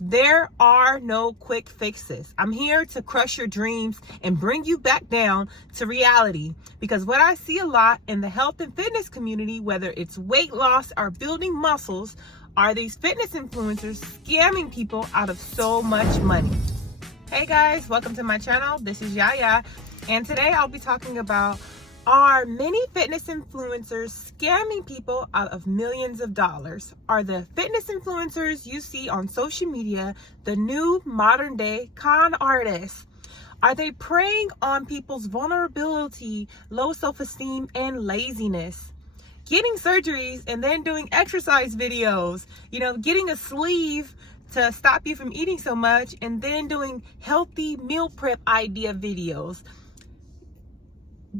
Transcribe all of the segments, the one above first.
There are no quick fixes. I'm here to crush your dreams and bring you back down to reality, because what I see a lot in the health and fitness community, whether it's weight loss or building muscles, are these fitness influencers scamming people out of so much money. Hey guys, welcome to my channel. This is Yaya, and today I'll be talking about, are many fitness influencers scamming people out of millions of dollars? Are the fitness influencers you see on social media the new modern day con artists? Are they preying on people's vulnerability, low self-esteem, and laziness? Getting surgeries and then doing exercise videos, getting a sleeve to stop you from eating so much, and then doing healthy meal prep idea videos.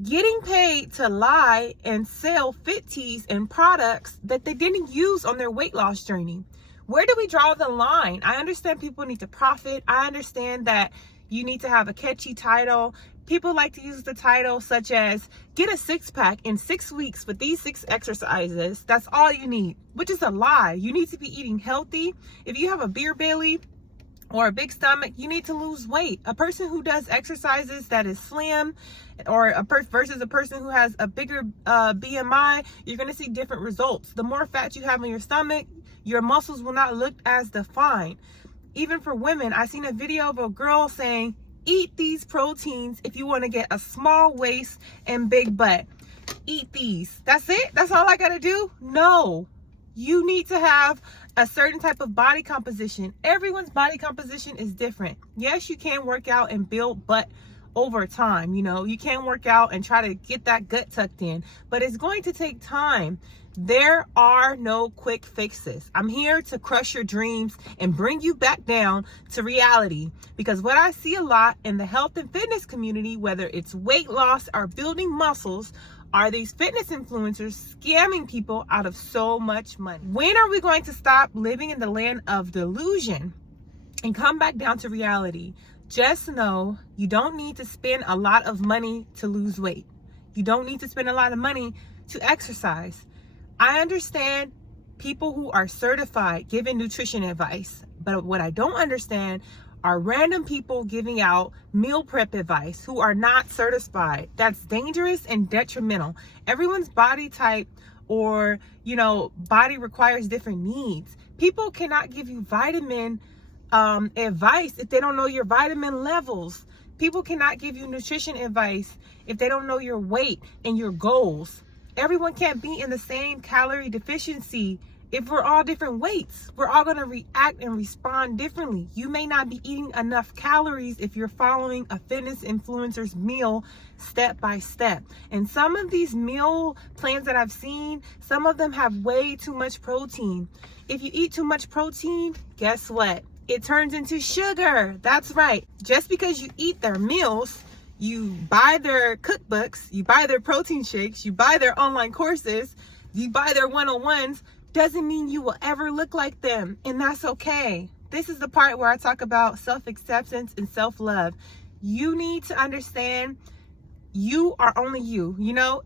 Getting paid to lie and sell fit teas and products that they didn't use on their weight loss journey. Where do we draw the line? I understand people need to profit. I understand that you need to have a catchy title. People like to use the title such as, get a six-pack in 6 weeks with these 6 exercises. That's all you need, which is a lie. You need to be eating healthy. If you have a beer belly or a big stomach, you need to lose weight. A person who does exercises that is slim, or versus a person who has a bigger BMI, you're going to see different results. The more fat you have in your stomach, your muscles will not look as defined. Even for women, I seen a video of a girl saying, eat these proteins if you want to get a small waist and big butt. Eat these. That's it? That's all I got to do? No. You need to have a certain type of body composition. Everyone's body composition is different. Yes, you can work out and build butt over time. You can work out and try to get that gut tucked in, but it's going to take time. There are no quick fixes. I'm here to crush your dreams and bring you back down to reality, because what I see a lot in the health and fitness community, whether it's weight loss or building muscles, are these fitness influencers scamming people out of so much money. When are we going to stop living in the land of delusion and come back down to reality? Just know you don't need to spend a lot of money to lose weight. You don't need to spend a lot of money to exercise. I understand people who are certified giving nutrition advice, but what I don't understand are random people giving out meal prep advice who are not certified. That's dangerous and detrimental. Everyone's body type or, body requires different needs. People cannot give you vitamin advice if they don't know your vitamin levels. People cannot give you nutrition advice if they don't know your weight and your goals. Everyone can't be in the same calorie deficiency. If we're all different weights, we're all going to react and respond differently. You may not be eating enough calories if you're following a fitness influencer's meal step by step. And some of these meal plans that I've seen, some of them have way too much protein. If you eat too much protein, guess what? It turns into sugar. That's right. Just because you eat their meals, you buy their cookbooks, you buy their protein shakes, you buy their online courses, you buy their one-on-ones, doesn't mean you will ever look like them. And that's okay. This is the part where I talk about self-acceptance and self-love. You need to understand you are only you.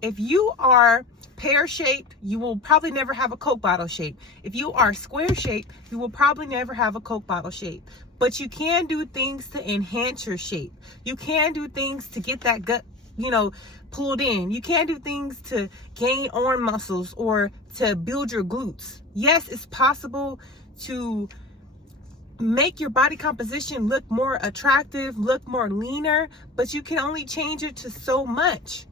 If you are pear-shaped, you will probably never have a Coke bottle shape. If you are square-shaped, you will probably never have a Coke bottle shape. But you can do things to enhance your shape. You can do things to get that gut, pulled in. You can do things to gain arm muscles or to build your glutes. Yes, it's possible to make your body composition look more attractive, look more leaner, but you can only change it to so much.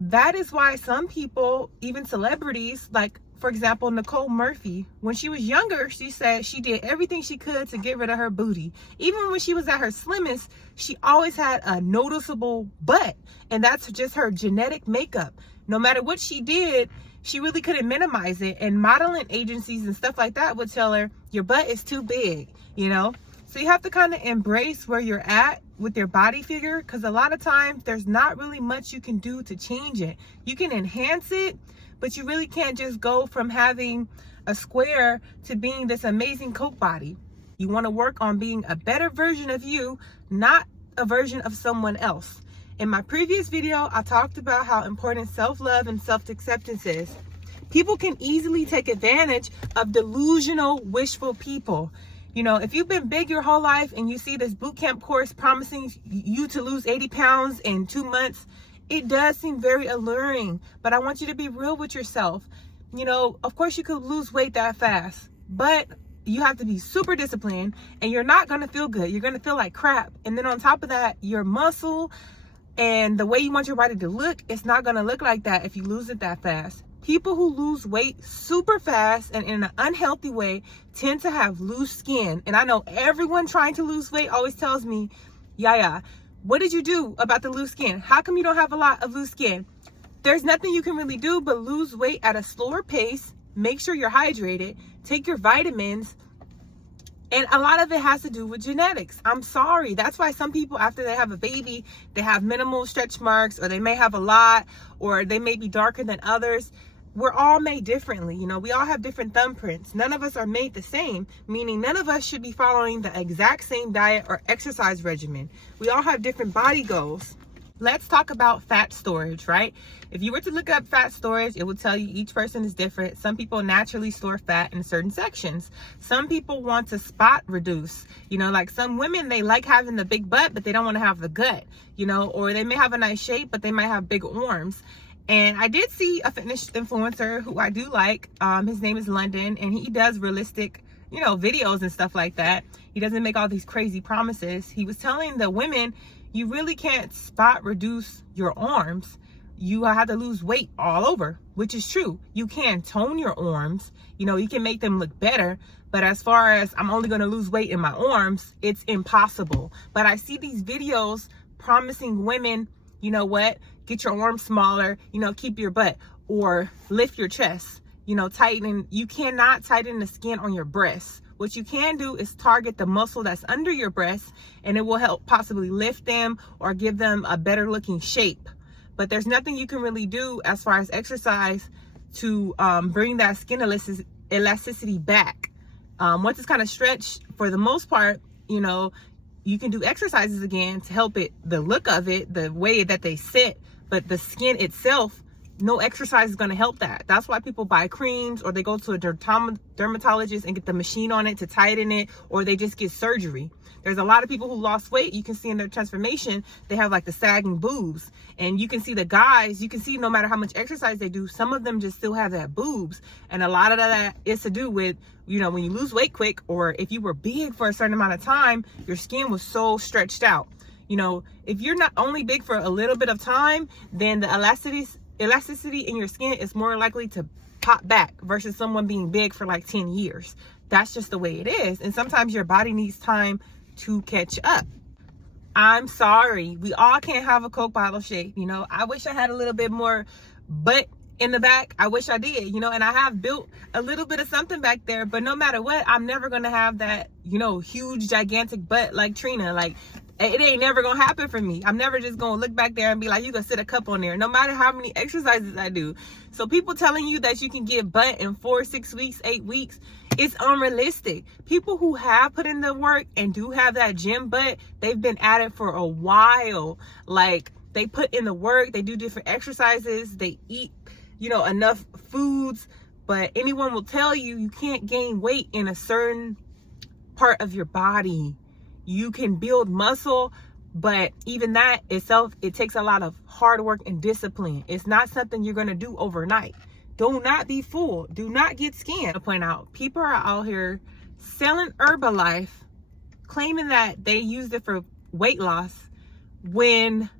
That is why some people, even celebrities, like for example, Nicole Murphy, when she was younger, she said she did everything she could to get rid of her booty. Even when she was at her slimmest, she always had a noticeable butt, and that's just her genetic makeup. No matter what she did, she really couldn't minimize it, and modeling agencies and stuff like that would tell her, your butt is too big, So you have to kind of embrace where you're at with your body figure, because a lot of times there's not really much you can do to change it. You can enhance it, but you really can't just go from having a square to being this amazing Coke body. You want to work on being a better version of you, not a version of someone else. In my previous video, I talked about how important self-love and self-acceptance is. People can easily take advantage of delusional, wishful people. You know, if you've been big your whole life and you see this boot camp course promising you to lose 80 pounds in 2 months, it does seem very alluring, but I want you to be real with yourself. You know, of course you could lose weight that fast, but you have to be super disciplined, and you're not going to feel good. You're going to feel like crap. And then on top of that, your muscle and the way you want your body to look, it's not going to look like that if you lose it that fast. People who lose weight super fast and in an unhealthy way tend to have loose skin. And I know everyone trying to lose weight always tells me, yeah, what did you do about the loose skin? How come you don't have a lot of loose skin? There's nothing you can really do but lose weight at a slower pace. Make sure you're hydrated, take your vitamins, and a lot of it has to do with genetics. I'm sorry. That's why some people, after they have a baby, they have minimal stretch marks, or they may have a lot, or they may be darker than others. We're all made differently. You know, we all have different thumbprints. None of us are made the same, meaning none of us should be following the exact same diet or exercise regimen. We all have different body goals. Let's talk about fat storage, right? If you were to look up fat storage, it would tell you each person is different. Some people naturally store fat in certain sections. Some people want to spot reduce. You know, like some women, they like having the big butt, but they don't want to have the gut, you know, or they may have a nice shape, but they might have big arms. And I did see a fitness influencer who I do like. His name is London, and he does realistic, you know, videos and stuff like that. He doesn't make all these crazy promises. He was telling the women, you really can't spot reduce your arms. You have to lose weight all over, which is true. You can tone your arms, you know, you can make them look better. But as far as I'm only going to lose weight in my arms, it's impossible. But I see these videos promising women, you know what, get your arms smaller, you know, keep your butt, or lift your chest, you know, tighten. You cannot tighten the skin on your breasts. What you can do is target the muscle that's under your breasts, and it will help possibly lift them or give them a better looking shape. But there's nothing you can really do as far as exercise to bring that skin elasticity back. Once it's kind of stretched, for the most part, you know, you can do exercises again to help it, the look of it, the way that they sit, but the skin itself, no exercise is going to help that. That's why people buy creams, or they go to a dermatologist and get the machine on it to tighten it, or they just get surgery. There's a lot of people who lost weight. You can see in their transformation, they have like the sagging boobs. And you can see the guys, you can see no matter how much exercise they do, some of them just still have that boobs. And a lot of that is to do with, you know, when you lose weight quick, or if you were big for a certain amount of time, your skin was so stretched out. You know, if you're not only big for a little bit of time, then the elasticity in your skin is more likely to pop back versus someone being big for like 10 years. That's just the way it is. And sometimes your body needs time to catch up. I'm sorry. We all can't have a Coke bottle shape. You know, I wish I had a little bit more butt in the back. I wish I did, you know, and I have built a little bit of something back there, but no matter what, I'm never going to have that, you know, huge, gigantic butt like Trina. Like, it ain't never gonna happen for me. I'm never just gonna look back there and be like, you gonna sit a cup on there, no matter how many exercises I do. So people telling you that you can get butt in 4, 6 weeks, 8 weeks, it's unrealistic. People who have put in the work and do have that gym butt, they've been at it for a while. Like, they put in the work, they do different exercises, they eat, you know, enough foods. But anyone will tell you, you can't gain weight in a certain part of your body. You can build muscle, but even that itself, it takes a lot of hard work and discipline. It's not something you're going to do overnight. Do not be fooled. Do not get scammed. I point out, people are out here selling Herbalife, claiming that they used it for weight loss when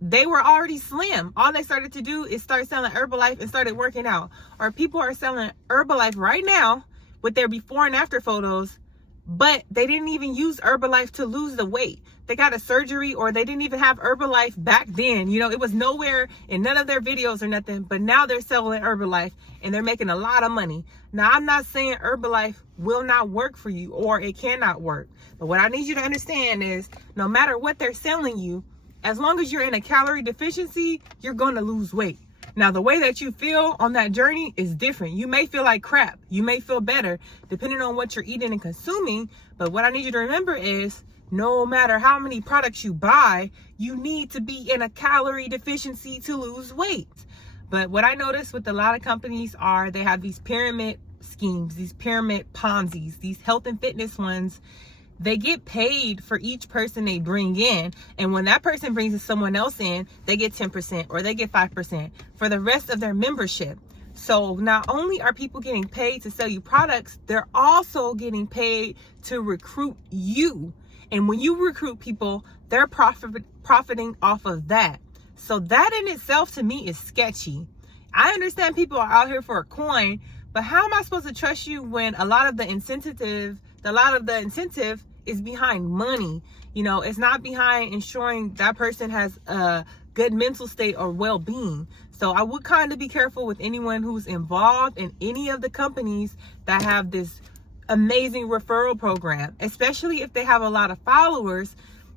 they were already slim. All they started to do is start selling Herbalife and started working out. Or people are selling Herbalife right now with their before and after photos, but they didn't even use Herbalife to lose the weight. They got a surgery, or they didn't even have Herbalife back then. You know, it was nowhere in none of their videos or nothing, but now they're selling Herbalife and they're making a lot of money. Now, I'm not saying Herbalife will not work for you or it cannot work. But what I need you to understand is no matter what they're selling you, as long as you're in a calorie deficiency, you're going to lose weight. Now, the way that you feel on that journey is different. You may feel like crap. You may feel better depending on what you're eating and consuming. But what I need you to remember is no matter how many products you buy, you need to be in a calorie deficiency to lose weight. But what I noticed with a lot of companies are they have these pyramid schemes, these pyramid Ponzi's, these health and fitness ones, they get paid for each person they bring in. And when that person brings someone else in, they get 10% or they get 5% for the rest of their membership. So not only are people getting paid to sell you products, they're also getting paid to recruit you. And when you recruit people, they're profiting off of that. So that in itself to me is sketchy. I understand people are out here for a coin, but how am I supposed to trust you when a lot of the incentive is behind money? You know, it's not behind ensuring that person has a good mental state or well-being. So I would kind of be careful with anyone who's involved in any of the companies that have this amazing referral program, especially if they have a lot of followers.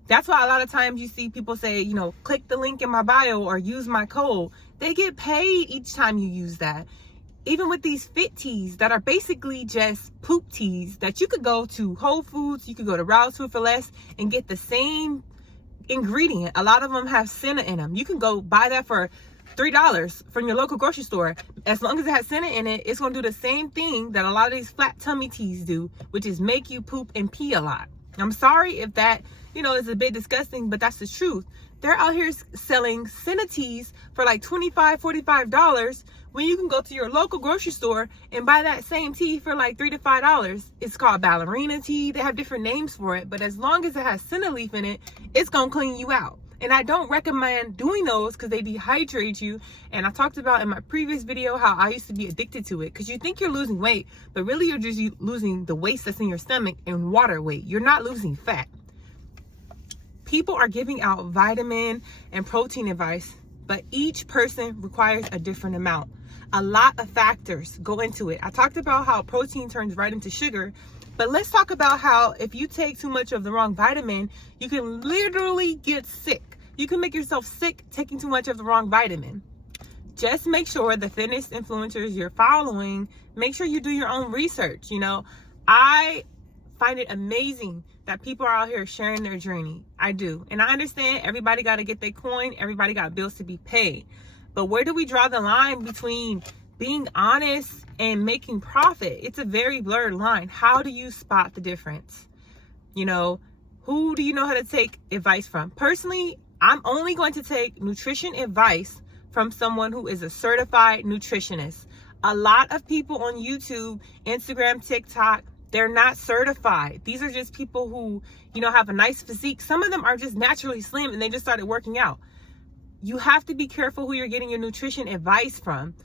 That's why a lot of times you see people say, you know, click the link in my bio or use my code. They get paid each time you use that. Even with these fit teas that are basically just poop teas that you could go to Whole Foods, you could go to Ralph's Food for Less and get the same ingredient. A lot of them have senna in them. You can go buy that for $3 from your local grocery store. As long as it has senna in it, it's going to do the same thing that a lot of these flat tummy teas do, which is make you poop and pee a lot. I'm sorry if that, you know, is a bit disgusting, but that's the truth. They're out here selling senna teas for like $25, $45 when you can go to your local grocery store and buy that same tea for like $3 to $5. It's called ballerina tea. They have different names for it, but as long as it has senna leaf in it, it's going to clean you out. And I don't recommend doing those because they dehydrate you. And I talked about in my previous video how I used to be addicted to it, because you think you're losing weight, but really you're just losing the waste that's in your stomach and water weight. You're not losing fat. People are giving out vitamin and protein advice, but each person requires a different amount. A lot of factors go into it. I talked about how protein turns right into sugar, but let's talk about how if you take too much of the wrong vitamin, you can literally get sick. You can make yourself sick taking too much of the wrong vitamin. Just make sure the fitness influencers you're following, make sure you do your own research. You know, I find it amazing that people are out here sharing their journey. I do. And I understand everybody got to get their coin. Everybody got bills to be paid. But where do we draw the line between being honest and making profit? It's a very blurred line. How do you spot the difference? You know, who do you know how to take advice from? Personally, I'm only going to take nutrition advice from someone who is a certified nutritionist. A lot of people on YouTube, Instagram, TikTok, they're not certified. These are just people who, you know, have a nice physique. Some of them are just naturally slim and they just started working out. You have to be careful who you're getting your nutrition advice from.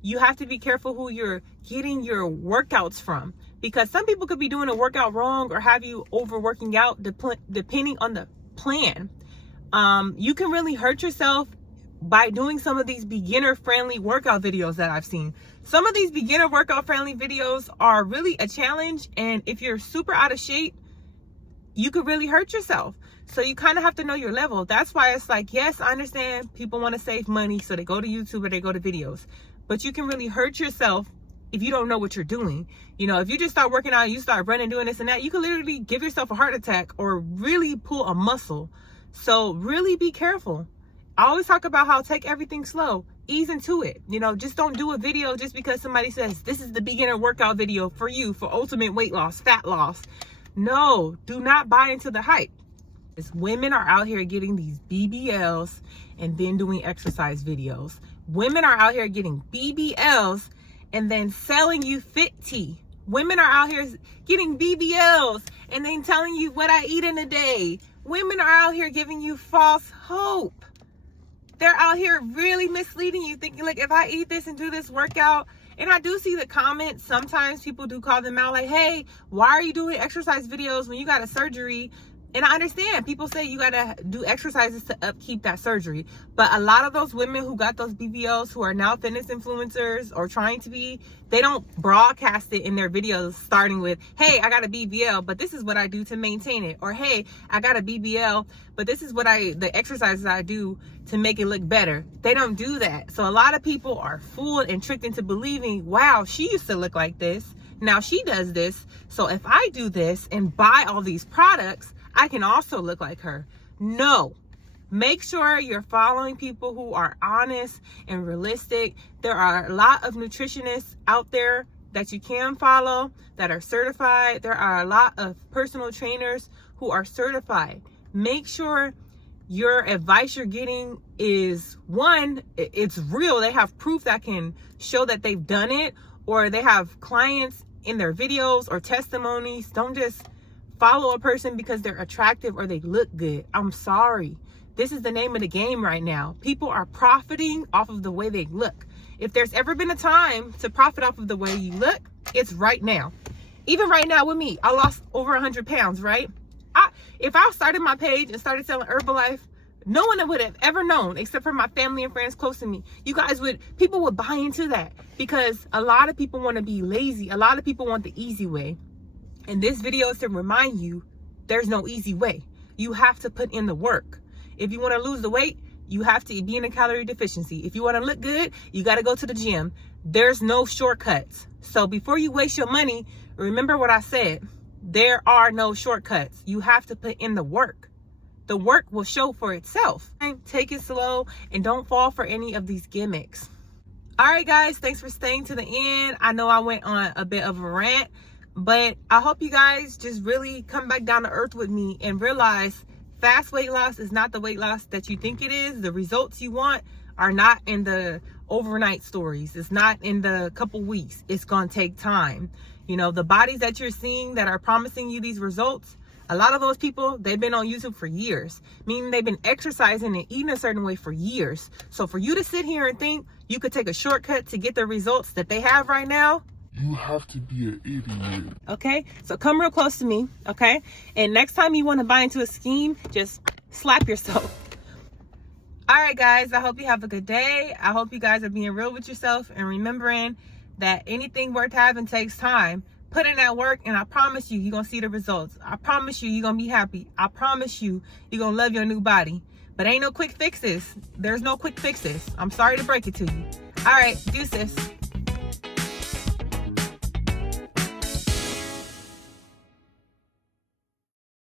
You have to be careful who you're getting your workouts from, because some people could be doing a workout wrong or have you overworking out depending on the plan. You can really hurt yourself by doing some of these beginner friendly workout videos that I've seen. Some of these beginner workout friendly videos are really a challenge, and if you're super out of shape, you could really hurt yourself. So you kind of have to know your level. That's why it's like, yes, I understand people want to save money, so they go to YouTube or they go to videos, but you can really hurt yourself if you don't know what you're doing. You know, if you just start working out, you start running, doing this and that, you can literally give yourself a heart attack or really pull a muscle. So really be careful. I always talk about how take everything slow, ease into it. You know, just don't do a video just because somebody says this is the beginner workout video for you for ultimate weight loss, fat loss. No, do not buy into the hype. Women are out here getting these BBLs and then doing exercise videos. Women are out here getting BBLs and then selling you fit tea. Women are out here getting BBLs and then telling you what I eat in a day. Women are out here giving you false hope. They're out here really misleading you, thinking like, if I eat this and do this workout. And I do see the comments. Sometimes people do call them out like, hey, why are you doing exercise videos when you got a surgery? And I understand people say you got to do exercises to upkeep that surgery. But a lot of those women who got those BBLs who are now fitness influencers or trying to be, they don't broadcast it in their videos starting with, hey, I got a BBL, but this is what I do to maintain it. Or, hey, I got a BBL, but this is what the exercises I do to make it look better. They don't do that. So a lot of people are fooled and tricked into believing, wow, she used to look like this. Now she does this. So if I do this and buy all these products, I can also look like her. No. Make sure you're following people who are honest and realistic. There are a lot of nutritionists out there that you can follow that are certified. There are a lot of personal trainers who are certified. Make sure your advice you're getting is, one, it's real. They have proof that can show that they've done it, or they have clients in their videos or testimonies. Don't just follow a person because they're attractive or they look good. I'm sorry. This is the name of the game right now. People are profiting off of the way they look. If there's ever been a time to profit off of the way you look, it's right now. Even right now with me, I lost over 100 pounds, right? If I started my page and started selling Herbalife, no one would have ever known except for my family and friends close to me. People would buy into that because a lot of people want to be lazy. A lot of people want the easy way. And this video is to remind you there's no easy way. You have to put in the work. If you want to lose the weight, you have to be in a calorie deficiency. If you want to look good, you got to go to the gym. There's no shortcuts. So before you waste your money, remember what I said. There are no shortcuts. You have to put in the work. The work will show for itself. Take it slow and don't fall for any of these gimmicks. All right, guys, thanks for staying to the end. I know I went on a bit of a rant, but I hope you guys just really come back down to earth with me and realize fast weight loss is not the weight loss that you think it is. The results you want are not in the overnight stories. It's not in the couple weeks. It's going to take time. You know, the bodies that you're seeing that are promising you these results, a lot of those people, they've been on YouTube for years, meaning they've been exercising and eating a certain way for years. So for you to sit here and think you could take a shortcut to get the results that they have right now, you have to be an idiot. Okay, so come real close to me, okay? And next time you want to buy into a scheme, just slap yourself. All right, guys, I hope you have a good day. I hope you guys are being real with yourself and remembering that anything worth having takes time. Put in that work, and I promise you're going to see the results. I promise you're going to be happy. I promise you're going to love your new body. But ain't no quick fixes. There's no quick fixes. I'm sorry to break it to you. All right, deuces.